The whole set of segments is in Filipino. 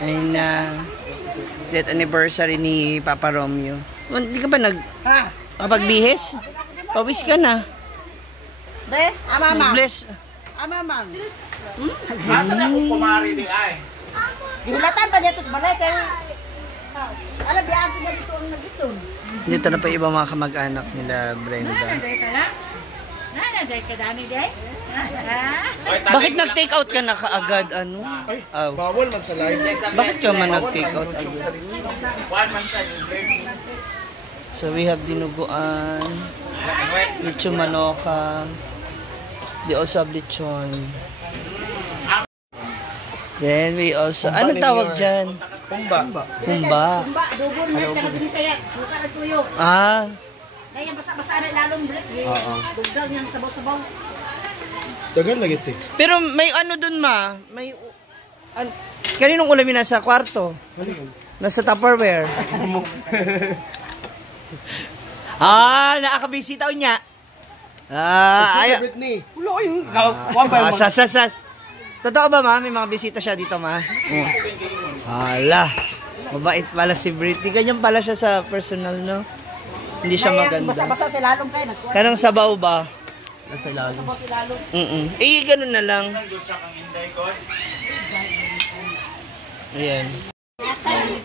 Ayun na. Death anniversary ni Papa Romeo. Hindi ka ba pagbihis? Pawis ka na. Be, amamang. Bless. Amamang. Asa na kung kumari di ay? Gihulatan pa dito sa balay kay alam biyago na dito ang nagitson. Dito na pa ibang mga kamag-anak nila, Brenda. Nanay ka dami day? Bakit nag-take out ka na kaagad? Ano? Ay, bawal man sa live. Bakit ka man nag-take out agad? So we have dinuguan, lechon manoka, they also have lechon. Then we also, anong tawag dyan? Pumba. Humba. Kumba, dubon na siya ng Bisaya. Suka ng tuyo. Ah, Kaya basa-basa na lalong break. Dugdang niyang sabaw-sabaw. Dagan lagi ti. pero may ano dun may, kaninong ulamin nasa kwarto? Nasa Tupperware. Nakakabisita niya. Britney. Wala kayong Sas. Totoo ba, ma? May mga bisita siya dito, ma? Hala. Mabait pala si Britney. Ganyan pala siya sa personal, no? Hindi siya maganda. Basa-basa sa lalong kayo. Kanang sabaw ba? Nasa lalo. Sabaw si lalong. Ganun na lang. Ayan.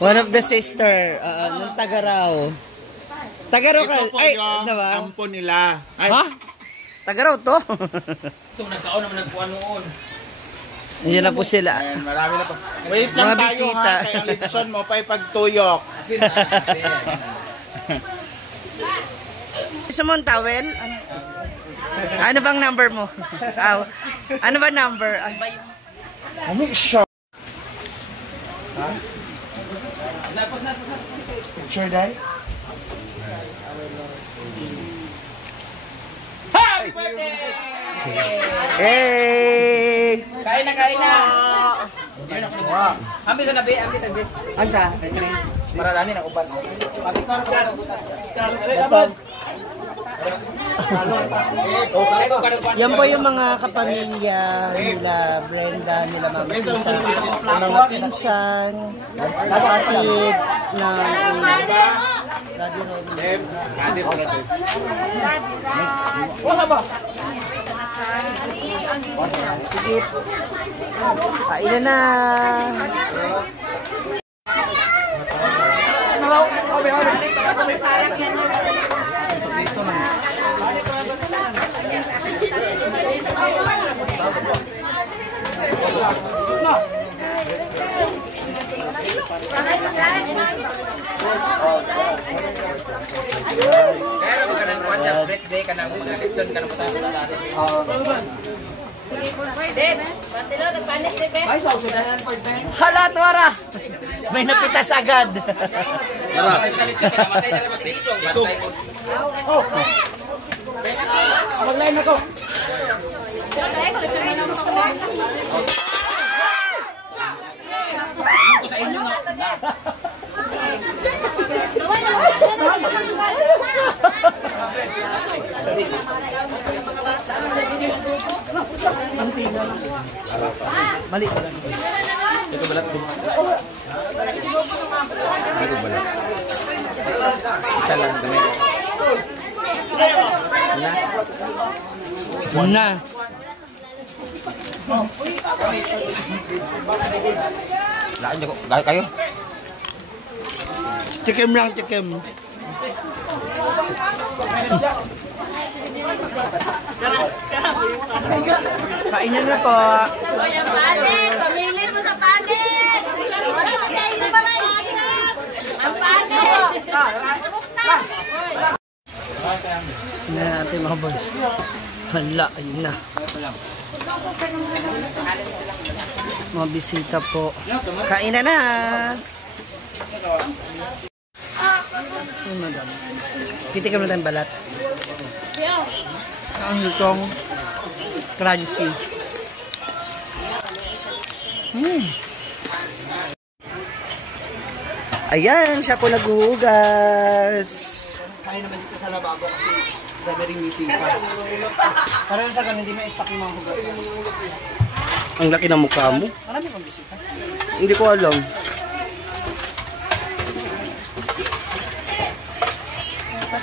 One of the sister, ng Tagaraw. Tagaraw ka. Ay, ano ba? Kampo nila. Ay, Ha? Tagaraw to? So, nagkaon naman nagkuhan noon. Hindi na po sila. ayan, marami na pa. Wait lang Mga tayo bisita. ha. Kaya lechon mo pa ipagtuyok. Gusto mo ang towel? Ano bang number mo? Ano ba number? Ano siya? Ha? Picture day? Happy birthday! Hey! Kain na! Ambi sa nabi. Ansa? Maralani ng uban. Pag ikaw na uban. Yan po yung mga kapamilya nila Brenda, nila Mama Sisa, mga pinsan, kapatid ng Daddy Ronnie. Sige. Kailan na. Kaya naman ka ng kuhan birthday ka na mga lechon ka na matapos na dati. Hala, Tuara! May napitas agad. Sa lechon ka namatay na naman si Tito. Mag-line ako. Sa inyo nga. Mali. Ito balat ko. Ito balat. Isa lang kami. Una. Lain niyo kayo. Chikim lang, chikim. Kainin na po. Ang panin! Pamilin mo sa panin! Ang panin! Tingnan natin mga boys. Hala, ayun na. Mga bisita po. Kain na. Madam. Titikam na tayong balat. Ang lutong crunchy. Ayan, siya po naghuhugas. Kain naman dito sa lababo kasi very missing pa. Parang sa ganun, hindi may stock yung mga hugas. Ang laki ng mukha mo. Marami pang bisita. Hindi ko alam.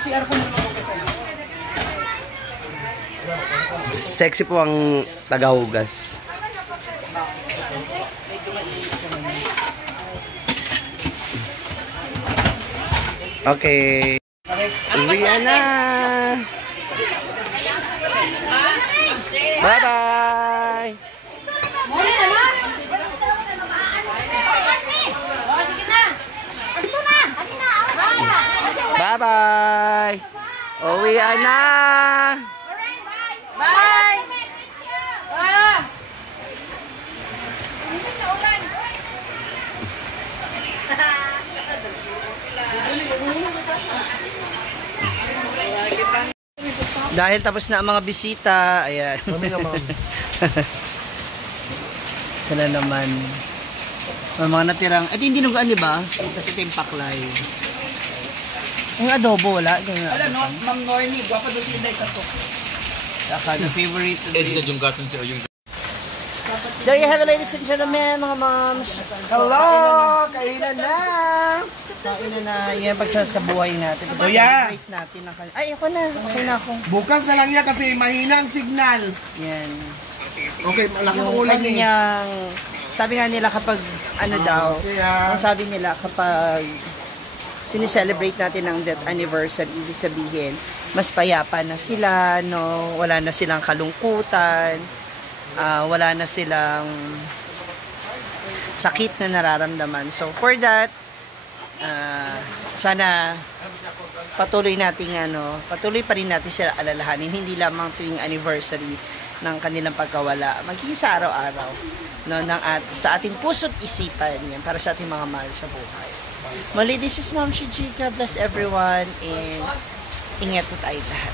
CR ko naman. Sexy po ang tagahugas. Okay. Uwian na. Bye-bye. Bye-bye. Uwian na. Bye! Ah! Dahil tapos na ang mga bisita, ayan. Sila naman. Ang mga natirang, ito yung dinugaan, di ba? Tapos ito yung paklay. Yung adobo, wala. Alam no, Ma'am Nornie, guwapa doon si Inday Kato. Saka the favorite Edsa yung gaton siya yung There you have it, ladies and gentlemen, mga moms. Hello! Kainan na! Kainan na. Yan pagsasabuhay natin. Kuya! Celebrate natin. Ay, ako na. Okay na ako. Bukas na lang yan kasi mahina ang signal. Yan. Okay, malakas ang Yung ulan eh. kanyang, sabi nga nila kapag, ano daw, Kaya, ang sabi nila kapag sineselebrate natin ang death anniversary, ibig sabihin, mas payapa na sila, no? Wala na silang kalungkutan, wala na silang sakit na nararamdaman. So, for that, sana patuloy pa rin natin sila alalahanin, hindi lamang tuwing anniversary ng kanilang pagkawala, maging sa araw-araw, no, sa ating puso't isipan yan, para sa ating mga mahal sa buhay. Muli, this is Ma'am Shijika. Bless everyone and ingat po tayo lahat.